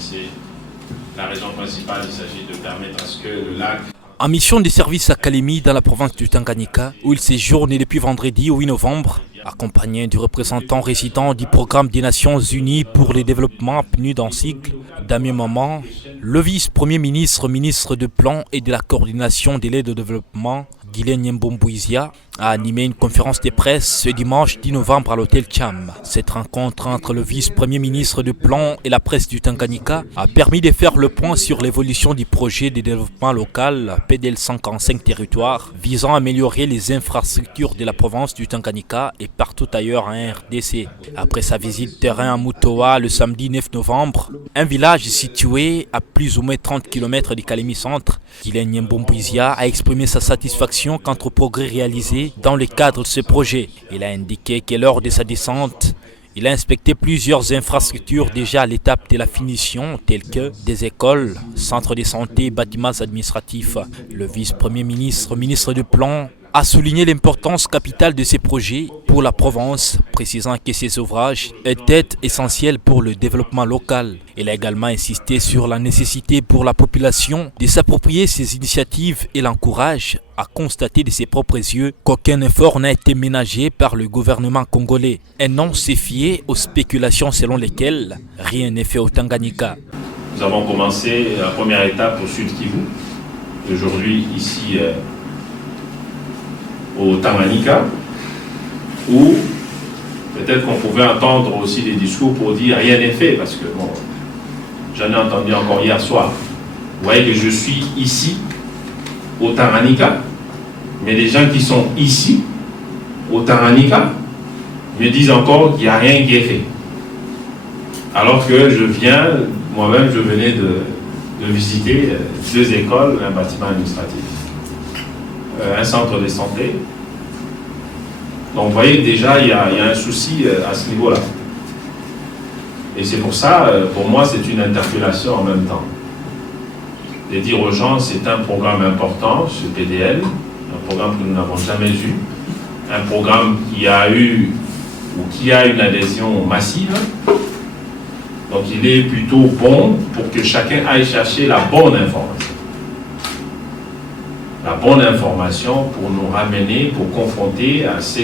connaissez la raison principale, il s'agit de permettre à ce que le lac... En mission de service à Kalemi dans la province du Tanganyika, où il séjourne depuis vendredi 8 novembre, accompagné du représentant résident du programme des Nations Unies pour le développement PNUD en cycle, Damien Maman, le vice-premier ministre, ministre de Plan et de la coordination de l'aide au développement, Guylaine Mbombouizia, a animé une conférence de presse ce dimanche 10 novembre à l'hôtel Cham. Cette rencontre entre le vice-premier ministre de Plan et la presse du Tanganyika a permis de faire le point sur l'évolution du projet de développement local PDL 145 territoires visant à améliorer les infrastructures de la province du Tanganyika et partout ailleurs en RDC. Après sa visite terrain à Mutoa le samedi 9 novembre, un village situé à plus ou moins 30 km du Kalemi Centre, Guylaine Mbombouizia a exprimé sa satisfaction quant au progrès réalisé dans le cadre de ce projet. Il a indiqué que lors de sa descente, il a inspecté plusieurs infrastructures déjà à l'étape de la finition, telles que des écoles, centres de santé et bâtiments administratifs. Le vice-premier ministre, ministre du Plan, a souligné l'importance capitale de ces projets pour la province, précisant que ces ouvrages étaient essentiels pour le développement local. Il a également insisté sur la nécessité pour la population de s'approprier ces initiatives et l'encourage à constater de ses propres yeux qu'aucun effort n'a été ménagé par le gouvernement congolais et non s'est fié aux spéculations selon lesquelles rien n'est fait au Tanganyika. Nous avons commencé la première étape au Sud Kivu, aujourd'hui ici au Tanganyika, où peut-être qu'on pouvait entendre aussi des discours pour dire rien n'est fait, parce que bon, j'en ai entendu encore hier soir. Vous voyez que je suis ici au Tanganyika, mais les gens qui sont ici au Tanganyika me disent encore qu'il n'y a rien qui est fait. Alors que je viens, moi-même je venais de visiter 2 écoles, un bâtiment administratif, un centre de santé. Donc vous voyez déjà il y a un souci à ce niveau-là. Et c'est pour ça, pour moi, c'est une interpellation en même temps. De dire aux gens, c'est un programme important, ce PDL, un programme que nous n'avons jamais eu, un programme qui a eu ou qui a une adhésion massive. Donc il est plutôt bon pour que chacun aille chercher la bonne information. La bonne information pour nous ramener, pour confronter à ce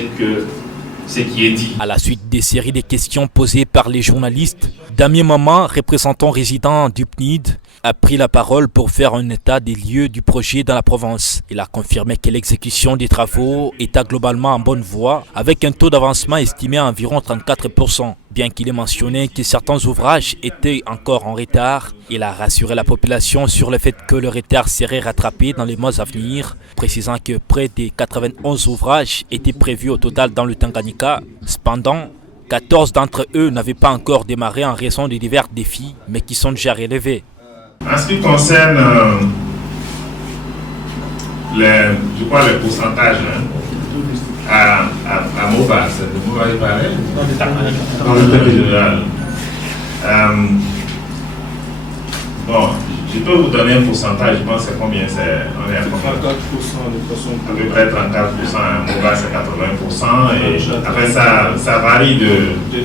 qui est dit. À la suite des séries de questions posées par les journalistes, Damien Maman, représentant résident du PNID, a pris la parole pour faire un état des lieux du projet dans la province. Il a confirmé que l'exécution des travaux était globalement en bonne voie, avec un taux d'avancement estimé à environ 34%. Bien qu'il ait mentionné que certains ouvrages étaient encore en retard, il a rassuré la population sur le fait que le retard serait rattrapé dans les mois à venir, précisant que près de 91 ouvrages étaient prévus au total dans le Tanganyika. Cependant, 14 d'entre eux n'avaient pas encore démarré en raison de divers défis, mais qui sont déjà relevés. En ce qui concerne les pourcentages à Moba, c'est de Moba il parlait dans le territoire. Bon, je peux vous donner un pourcentage, je pense c'est combien c'est. On est à 34% de façon. À peu près 34%, à Moba c'est 80%, et après ça varie de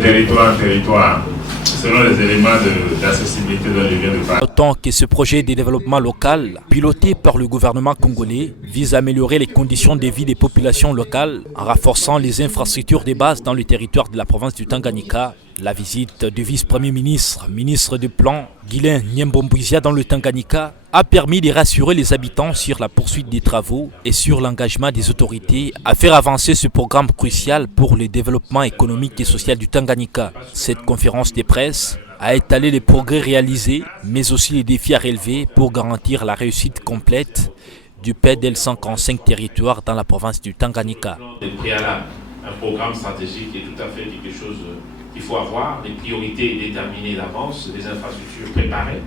territoire en territoire, selon les éléments d'accessibilité dont je viens de parler. Autant que ce projet de développement local, piloté par le gouvernement congolais, vise à améliorer les conditions de vie des populations locales en renforçant les infrastructures de base dans le territoire de la province du Tanganyika. La visite du vice-premier ministre, ministre du Plan, Guylaine Mbombouizia dans le Tanganyika, a permis de rassurer les habitants sur la poursuite des travaux et sur l'engagement des autorités à faire avancer ce programme crucial pour le développement économique et social du Tanganyika. Cette conférence de presse a étalé les progrès réalisés, mais aussi les défis à relever pour garantir la réussite complète du PDL 145 territoires dans la province du Tanganyika. Les préalables, un programme stratégique est tout à fait quelque chose qu'il faut avoir, les priorités déterminées d'avance, les infrastructures préparées.